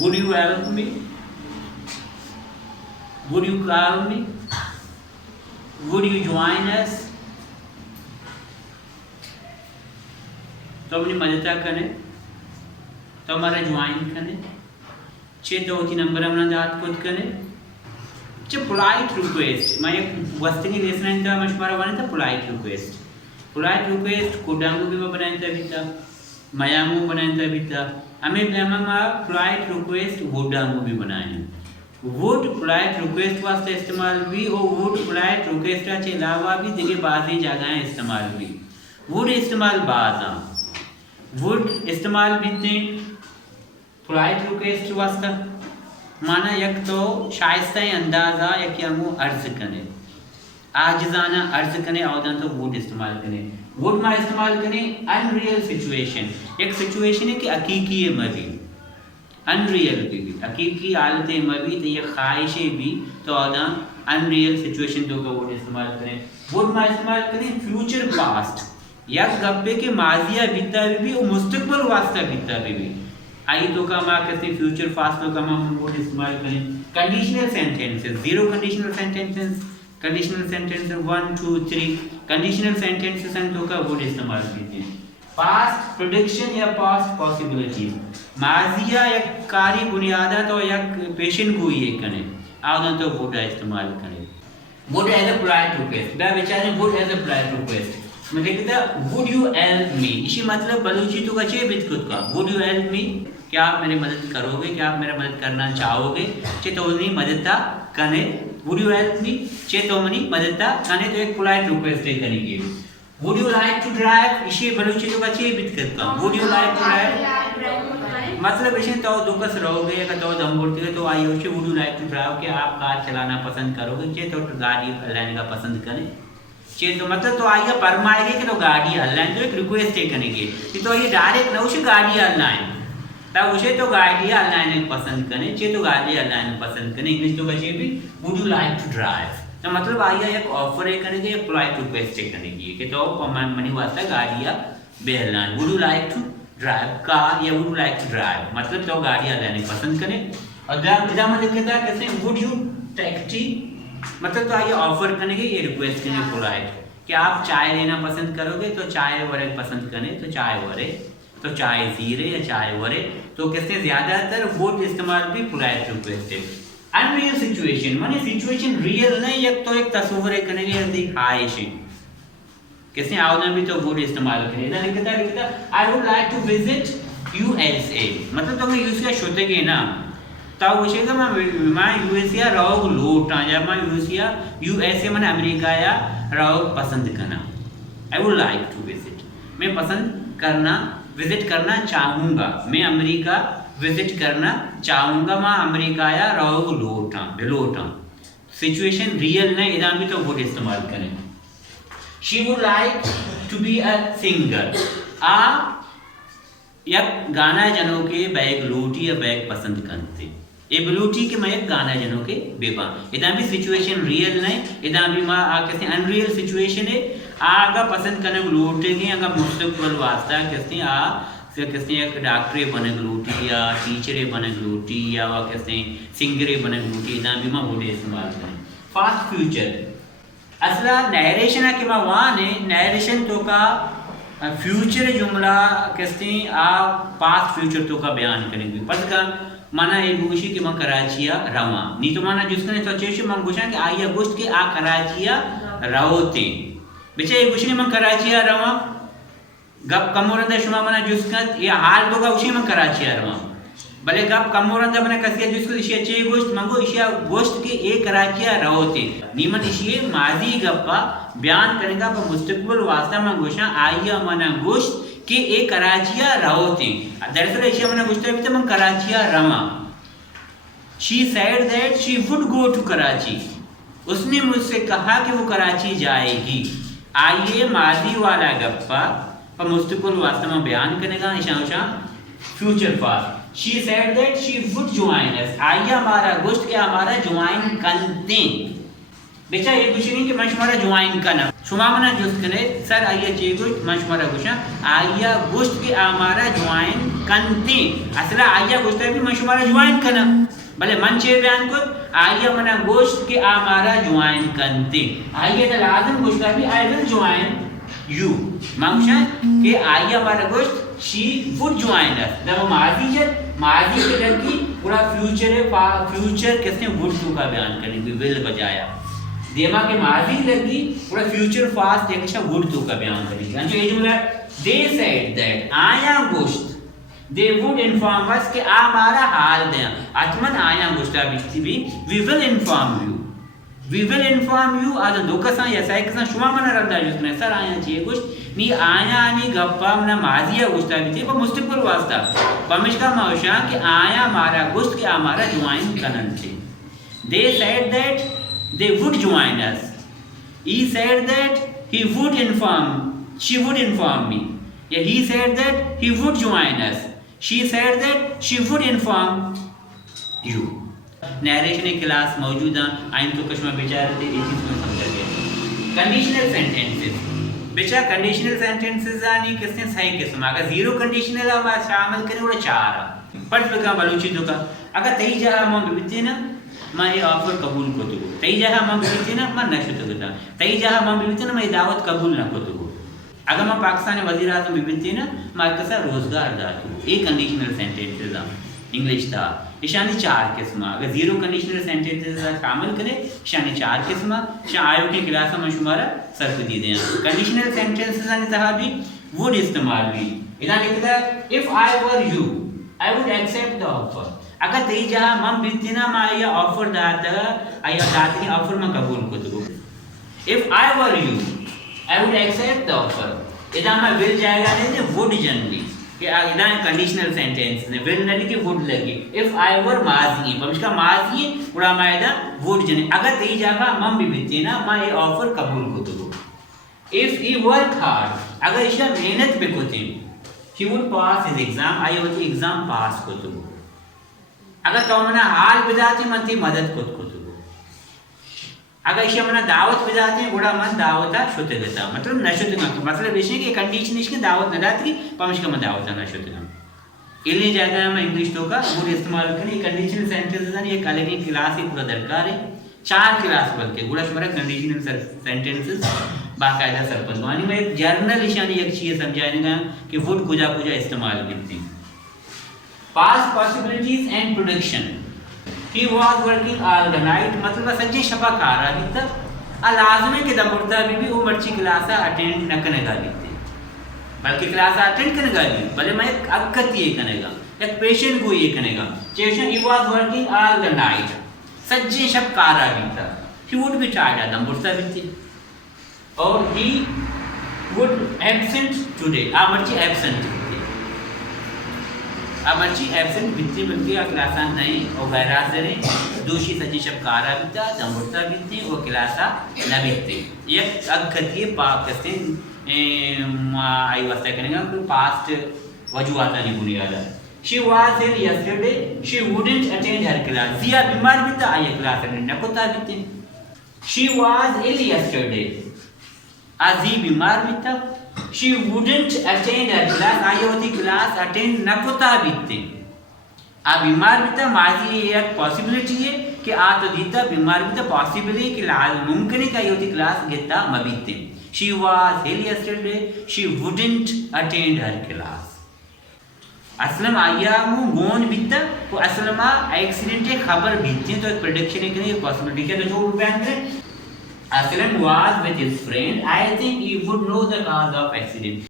Would you help me? Would you call me? Would you join us? तो अपनी मदद कने तो हमारा ज्वाइन कने चे तो होती नंबर हमने दात खुद कने चे पोलाइट रिक्वेस्ट मैं एक वस्तुनी रेसमेंट का मशवरा बने था पोलाइट रिक्वेस्ट कोडांगो भी बनाए था बिता मयांगो बनाए था बिता हमें ब्लैमा पोलाइट रिक्वेस्ट वोडांगो भी बनाए वुड पोलाइट रिक्वेस्ट वास्ते इस्तेमाल भी और वुड पोलाइट रिक्वेस्ट के अलावा भी जगह बाज़ी जगह इस्तेमाल भी वुड इस्तेमाल बाज़ा वुड इस्तेमाल भी थे पोलाइट रिक्वेस्ट वास्ते माना यक तो शाइस्ता अंदाज़ा यक यंगो अर्ज कने आजिज़ाना अर्ज कने और तो वुड इस्तेमाल कने वुड में इस्तेमाल कने अनरियल सिचुएशन एक सिचुएशन है कि हकीकी है मवी अनरियल भी हकीकी हालत मवी तो ये ख्वाहिशें भी तो आदा अनरियल सिचुएशन तो का वुड इस्तेमाल करें वुड में इस्तेमाल करें फ्यूचर पास्ट या गप्पे के माजिया बीता भी और मुस्तकबिल वास्ता बीता भी आई तो का माँ कहते फ्यूचर पास्ट तो का माँ वुड इस्तेमाल करें conditional sentences zero conditional sentences 1 2 3 conditional sentences तो का वुड इस्तेमाल कीजिए पास्ट प्रेडिक्शन या पास्ट पॉसिबिलिटीज माजिया या कारी बुनियादा तो या पेशन गोई है कने आदन तो वुड इस्तेमाल करें would as a polite request बे बेचारे would as a polite request मैं लिखता वुड यू हेल्प मी इसी मतलब बलूची तो कचे बित खुद का वुड यू हेल्प मी क्या आप मेरी मदद करोगे क्या आप मेरा मदद करना चाहोगे चे तो नहीं मदद कने वुड यू हेल्प मी चे तो नहीं मदद कने तो एक पोलाइट रिक्वेस्ट है करेंगे would you like to drive इसी बलूची तो कचे बित खुद का would you like to drive मतलब इसे तो दुकस रहोगे अगर तो दम बोलते तो आई उसे would you like to drive कि आप कार चलाना पसंद करोगे चे तो गाड़ी लेने का पसंद करें चे तो मतलब तो आइए फरमाएंगे कि तो गाड़ी हल्लाएं तो एक रिक्वेस्ट करेंगे कि तो ये डायरेक्ट ना उसे गाड़ी हल्लाएं तब उसे तो गाड़ी हल्लाने पसंद करें चे तो गाड़ी हल्लाने पसंद करें इंग्लिश तो कहे भी would you like to drive तो मतलब आइए एक ऑफर करेंगे एक पोलाइट रिक्वेस्ट करेंगे कि तो मनी वास्ता गाड़ियाँ बेहलाएं would you like to drive car या वुड लाइक टू ड्राइव मतलब तो गाड़ियाँ लेने पसंद करें और एग्जाम्पल लिखता है कैसे वुड यू टैक्सी मतलब तो आइए ऑफर करेंगे ये रिक्वेस्ट करेंगे पोलाइट कि आप चाय लेना पसंद करोगे तो चाय वरे पसंद करें तो चाय वरे तो चाय जीरे या चाय वरे तो कैसे ज़्यादातर वुड इस्तेमाल भी पोलाइट रिक्वेस्ट है अनरियल सिचुएशन माने सिचुएशन रियल नहीं एक तो एक तस्वीर करेंगे दिखाइश किसने आवना भी तो वुड इस्तेमाल करें ना लिखता I would like to visit USA मतलब तो मैं यूएसए शोतेगे ना तब उसे तो मैं यूएसए रहो लोटा या मैं यूएसए मैंने अमेरिका या रहो पसंद करना I would like to visit मैं पसंद करना विजिट करना चाहूँगा मैं अमेरिका विजिट करना चाहूँगा मैं अमेरिका या रहो लोटा सिचुएशन रियल नहीं इधर भी तो वुड इस्तेमाल करें She would like to be a singer. या गाना जनों के बैग लूटी या बैग पसंद करते ये बलूटी के मैं गाना जनों के बेबा इधर भी सिचुएशन रियल नहीं इधर भी माँ कैसे अनरियल सिचुएशन है आगा पसंद करने को लूटेंगे अगर मुस्तकबिल वास्ता कैसे एक डॉक्टर बने लूटी या टीचर बने लूटी या कैसे सिंगर बने लूटी इधर भी माँ वुड इस्तेमाल करें फास्ट फ्यूचर असला नरेशन कि वहाँ ने नरेशन तो का फ्यूचर जुमला कैसे आप पास्ट फ्यूचर तो का बयान करेंगे पस का माना ये गोशी कि मैं कराचिया रवा नहीं तो माना जिसने सोचे मैं गोशा कि आई अगस्त के आ कराचिया रहोते बेचा ये गोशी मैं कराचिया रवा गप कमोरंदा शुमा मना जिसका ये हाल तो का उसी में कराचिया रवा भले गप कमोरंदा बने कसिया जिसको इसी अच्छे गोश्त मंगो इशिया गोश्त के एक कराचिया रहोते नीमन इशिये माजी गप्पा बयान करेगा पर मुस्तकबिल वास्ता में गोशा आइया मना गोश्त के एक कराचिया रहोते दरअसल इशिया मना गोश्त भी तो मन कराचिया रवा she said that she would go to Karachi उसने मुझसे कहा कि वो कराची जाएगी आइए माजी वाला गप्पा पर मुस्तकबिल वास्ता में बयान करेगा इशा future past She said that she would join us. आइए हमारा गोश्त के हमारा ज्वाइन करते बेचा ये कुछ नहीं कि मैं तुम्हारा ज्वाइन करना शुमा मना जुस्त करे सर आइए चाहिए गोश्त मैं तुम्हारा गोश्त आइए गोश्त के हमारा ज्वाइन कंते असला आया गोश्त भी मशुमारा ज्वाइन कना भले मन चे बयान को आया मना गोश्त के आमारा ज्वाइन कंते आया द लाजम गोश्त भी आई विल ज्वाइन यू मांगशा के आया हमारा गोश्त शी वुड ज्वाइन अस जब माजी के लगी पूरा फ्यूचर किसने वुड टू का बयान करेंगे विल बजाया देमा के माजी लगी पूरा फ्यूचर फास्ट देखा वुड टू का बयान करेंगे जो ये जुमला दे सेड दैट आया गोश्त they would inform us कि हमारा हाल दे अतमन आया गोश्त भी we will inform you आज दोकसा या साइकसा शुमा मना रंदा जिसने सर आया चाहिए गोश्त नी आया नी गप्पा मना माजिया गोश्त भी थी पर मुस्तकबिल वास्ता पमिश का मौशा कि आया हमारा गोश्त के हमारा ज्वाइन करन थे they said that they would join us he said that he would inform she would inform me yeah he said that he would join us she said that she would inform you narration की class मौजूद है आइन तो कश्मा बेचारे थे ये चीज को समझ गए कंडीशनल सेंटेंसेस बेचा कंडीशनल सेंटेंसेस आनी किसने सही किस्म अगर जीरो कंडीशनल हम शामिल करें वो चार पढ़ का बलूची तो का अगर तई जहां हम बिते ना मैं ये ऑफर कबूल को तो तई जहां हम बिते ना मैं नशो तो था तई जहां हम बिते ना मैं दावत कबूल ना को तो अगर मैं पाकिस्तान वज़ीर आज़म बिते ना मैं कसा रोजगार दा तो एक कंडीशनल सेंटेंसेस इंग्लिश था इशानी चार किस्म अगर जीरो कंडीशनल सेंटेंसेस शामिल करें इशानी चार किस्म आयो की क्लास में शुमारा सर्फ दी दें कंडीशनल सेंटेंसेस ने तहा भी वुड इस्तेमाल भी इधर लिखता if I were you I would accept the offer अगर तई जहां मम बितना मा या ऑफर दाता आया दाती ऑफर में कबूल को तो if I were you I would accept the offer इधर मैं विल जाएगा नहीं वुड जनरली कि इधर कंडीशनल सेंटेंस ने विल नहीं कि वुड लगी इफ आई वर माजी पमिश का माजी उड़ा मायदा वुड जने अगर तई जगह मम भी बितना मा ये ऑफर कबूल को तो इफ ही वर्क हार्ड अगर इशा मेहनत पे कोते ही वुड पास हिज एग्जाम आई होती एग्जाम पास को तो अगर तो मना हाल बिदाती मनती मदद को तो अगर इशा मना दावत बिदाती गुड़ा मन दावता शुद्ध देता मतलब नशुद्ध मतलब इशे की कंडीशन इसकी दावत न दाती पमिश का दावता नशुद्ध इल्ली जाता है मैं इंग्लिश तो का वुड इस्तेमाल करी कंडीशनल सेंटेंसेस है ये अलग ही क्लास ही पूरा दरकार है चार क्लास बल्कि गुड़ा हमारा कंडीशनल सेंटेंसेस बाकायदा सरपंच मानी में एक जर्नल इशानी एक चीज समझाएगा कि वुड कुजा इस्तेमाल करते हैं past possibilities and prediction he was working all the night मतलब सच्ची शपा कारा भी था लाजमी के दमुर्दा भी वो मर्ची क्लास अटेंड न करने गाली थी बल्कि क्लास अटेंड करने गाली भले मैं एक अक्कत ये करेगा एक पेशेंट को ये करेगा चेशन he was working all the night सच्ची शप कारा भी था he would be tired दमुर्दा भी थी और he would absent today मर्ची absent अमर्ची एब्सेंट बित्ती बल्कि क्लासा नहीं और गैराज रे दोषी सजी शबकारा बिता दमुर्ता बित्ती और क्लासा न बित्ती एक अगती पाक से आई वास्ता करेगा तो पास्ट वजूहात नहीं बुनियादा she was ill yesterday she wouldn't attend her class जिया बीमार बिता आई क्लास अटेंड न कोता बित्ती शी वाज इल यस्टरडे आजी बीमार बिता she wouldn't attend her class आई होती क्लास अटेंड न कोता बीतते आ बीमार बीता माजी एक पॉसिबिलिटी है कि आ तो दीता बीमार बीता पॉसिबल है कि लाल मुमकिन है कि आई होती क्लास गेता मबीते she was ill yesterday she wouldn't attend her class असलम आया मु गोन बीता तो असलमा एक्सीडेंट है खबर बीतती तो एक प्रेडिक्शन है कि ये पॉसिबिलिटी है तो जो बयान करें Aslam was with his friend. I think he would know the cause of accident.